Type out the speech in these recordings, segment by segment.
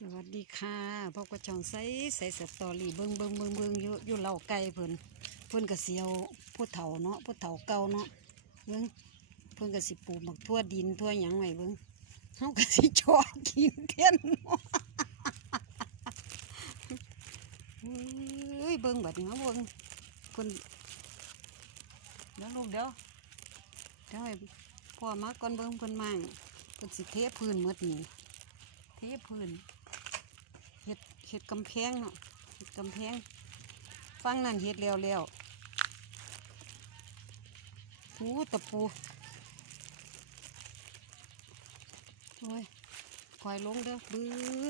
สวัสดีค่ะพบกับช่องใสใสสตอรี่เบิงเบิงเบิงเบิงอยู่อยู่เหล่าไก่เพิ่นเพิ่นก็เสียวผู้เฒ่าเนาะผู้เฒ่าเก่าเนาะเบิงเพิ่นก็สิปลูกหมักทั่วดินทั่วหยังไว้เบิงเฮาก็สิจอกินเทียนเนาะเฮ้ยเบิงบัดนี้เฮาเบิงเพิ่นเดี๋ยวลูกเดี๋ยวเดี๋ยวให้พ่อมาก่อนเบิงเพิ่นมั่งเพิ่นสิเทพื้นหมดนี่เทพื้น เห็ดกำแพงเนาะเห็ดกำแพงฟังนั่นเห็ดแล้วแล้วปูตะปูโอ้ยคอยลงเด้อบื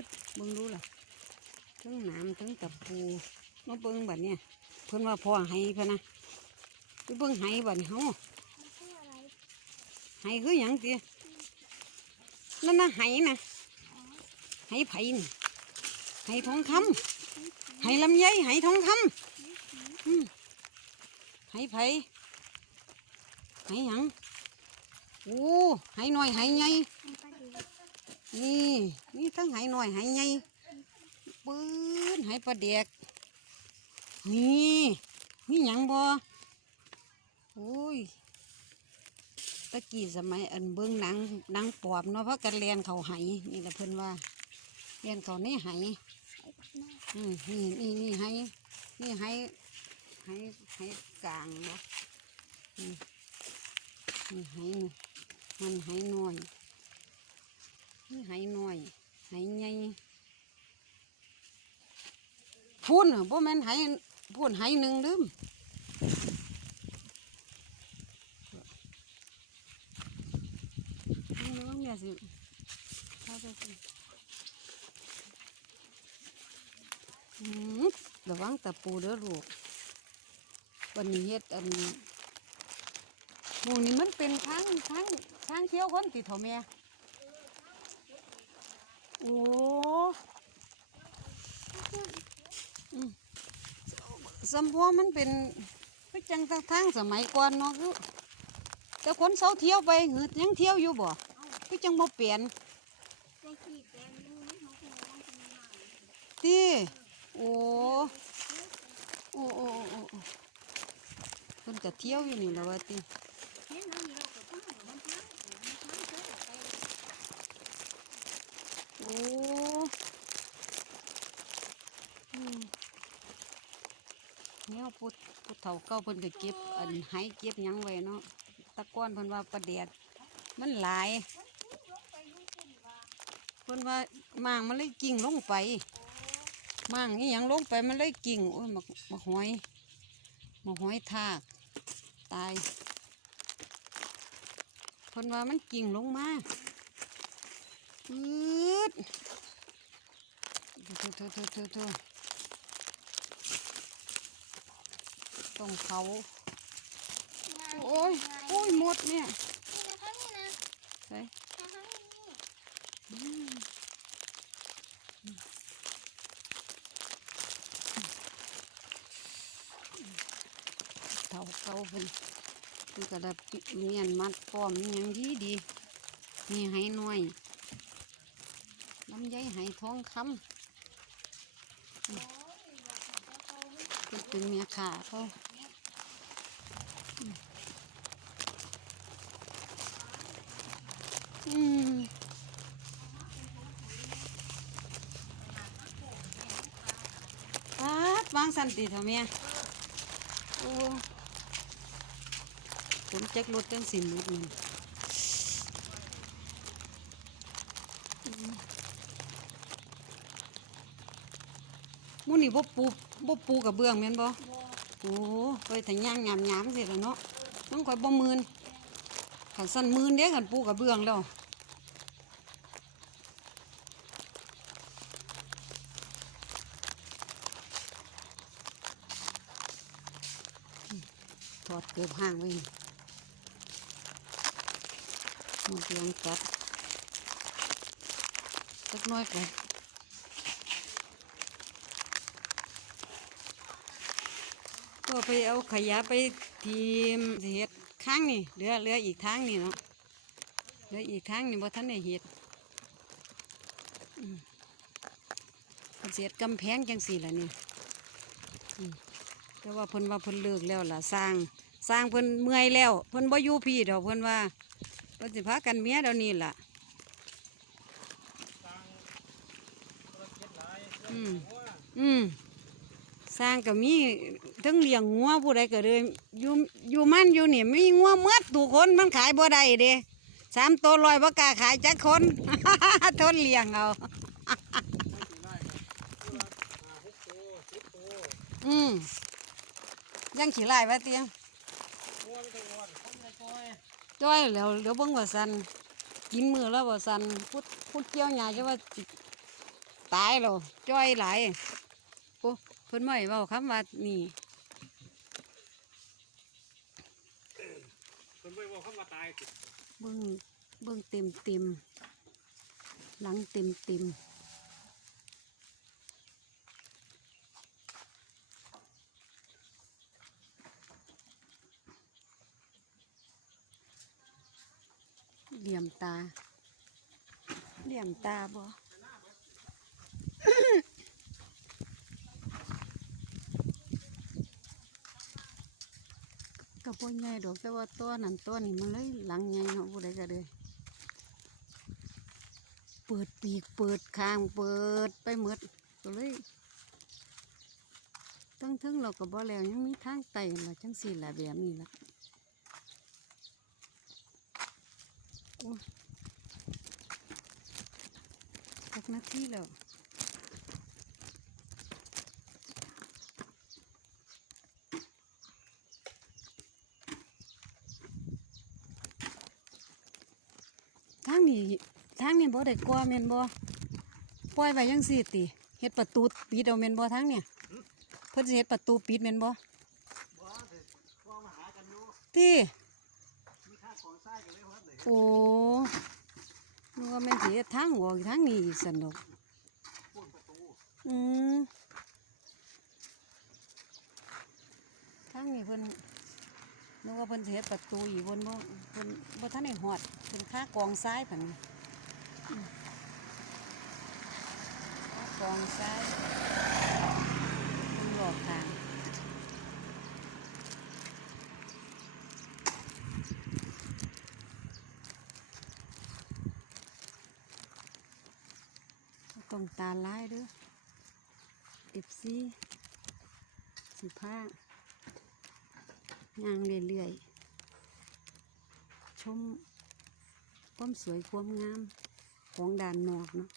ดเบิ่งดูล่ะทั้งน้ำทั้งตะปูมาเบิ่งแบัดเนี่ยเพิ่นว่าพ่อให้เพิ่นนะไปเบิ่งให้แบัดนี้เฮาให้คือหยังตินั่นน่ะให้นะให้ไผ่นี่ ให้ทองคำให้ลำไยให้ทองคำอืมให้ไผ่ให้หยังโอ้ให้หน่อยให้ใหญ่นี่นี่ทั้งให้หน่อยให้ใหญ่ปื้นให้ปลาเด็กนี่มีหยังบ่โอ้ยตะกี้สมัยอันเบิ้งหนังหนังปอบเนาะเพราะกันเรียนเขาไหนี่แหละเพิ่อนว่าเรียนเขานี่ไห อืมนี่นี่นี่ให้ นี่ให้ ให้ให้กลางเนาะอืมนี่ให้มันให้น้อย นี่ให้น้อยให้ใหญ่พูนบ่แม่นให้พูนให้หนึ่งเดืมนี่น้องเมียสิเข้าไปสิ อืม ระวังตะปูเด้อลูก วันนี้เฮ็ดอันหมูนี่มันเป็นทางทางทางเที่ยวคนติดเถาแม่โอ้อืมสมพอมันเป็นคือจังทางทางสมัยก่อนเนาะคือแต่คนเสาเที่ยวไปหืดยังเที่ยวอยู่บ่คือจังบ่เปลี่ยนตี โอ้โอ้โอ้โอ้เพิ่นก็เที่ยวอยู่นี่แล้วว่าติโอ้เนี่ยพุทพุทเฒ่าเก่าเพิ่นก็เก็บอันไห้เก็บยังไว้เนาะตะก้อนเพิ่นว่าประเดียดมันหลายเพิ่นว่าหมางมันเลยกิ่งลงไป มั่งนี่ยังลงไปมันเลยกิ่งโอ้ยมามาหอยมาหอยทากตายคนว่ามันกิ่งลงมาอืดเถอะเถอะเถอะเถอะเถอะต้องเผาโอ้ยโอ้ยหมดเนี่ยใส่อืม เท่าเก่าเพิ่นเพิ่นก็ได้เมียนมัดป้อมยังดีดีนี่ให้หน่อยลำไยให้ทองคำอืมเพิ่นเป็นเมียขาเขาอืมอืมปาดวางสันติเถอะเมียโอ้ ผมแจ็ครถจังสินรถมันหมูนี่บ่ปูบ่ปูกับเบื้องแม่นบ่โอ้ไปแต่ย่างยามยามสิละเนาะมันคอยบ่มืนขันสั้นมืนเด้ขันปูกับเบื้องแล้วถอดเกือบห่างไว้ หมดลองตัดสักน้อยก่อนก็ไปเอาขยะไปทีมเห็ดข้างนี่เหลือเหลืออีกทางนี่เนาะเหลืออีกทางนี่บ่ทันได้เห็ดเพิ่นสิเฮ็ดกำแพงจังสี่ละนี่แต่ว่าเพิ่นว่าเพิ่นเลิกแล้วล่ะสร้างสร้างเพิ่นเมื่อยแล้วเพิ่นบ่อยู่พี่ดอกเพิ่นว่า เพิ่นสิพากันเมียเดี๋ยวนี้ล่ะ อืมอืมสร้างก็มีทั้งเลี้ยงงัวผู้ใดก็เลยอยู่อยู่มันอยู่นี่มีงัวเมดทุกคนมันขายบ่ได้เด้สามตัวลอยบ่กล้าขายจักคน ทนเลี้ยงเอาอืมยังขี้ลายวะเตียง จ้อยแล้วเดี๋ยวเบิ่งว่าสันกินมือแล้วว่าสันพุดพุดเกี่ยวหญ้าจะว่าสิตายแล้วจ้อยหลายโอ้เพิ่นไม่เว้าคำว่านี่คนไปบอกเขามาตายสิเบิ่งเบิ่งเต็มเต็มหลังเต็มเต็ม เหลี่ยมตา เหลี่ยมตาบ่ก็บ่ใหญ่ดอกแต่ว่าตัวนั้นตัวนี้มันเลยหลังใหญ่เนาะผู้ใดก็เลยเปิดปีกเปิดคางเปิดไปหมดก็เลยตั้งทึงเราก็บ่แล้วยังมีทางไต่มาจังสี่ละแบบนี้ละ โอ้สักนาทีแล้วทางนี้ทางนี้บ่ได้กลัวแม่นบ่ปล่อยไว้ยังสี่ติเฮ็ดประตูปิดเอาแม่นบ่ทางเนี่ยเพิ่นสิเฮ็ดประตูปิดแม่นบ่บ่เด็กพ่อมาหากันอยู่ติมีค่าของท โอ้นึกว่าม่นสิเฮ็ดทางออกทางนี้อีกสนดอกอืมทางนี้เพิ่นนึกว่าเพิ่นเฮ็ดประตูอีกเพิ่นบ่เพิ่นบ่ทันได้ฮอดเพิ่นค่ากองทรายพันกองทรายเพิ่นหลอกทาง ต้องตาลายเด้อเอฟซีสิผ้าย่างเรื่อยๆ ชมความสวยความงามของด่านนอกเนาะ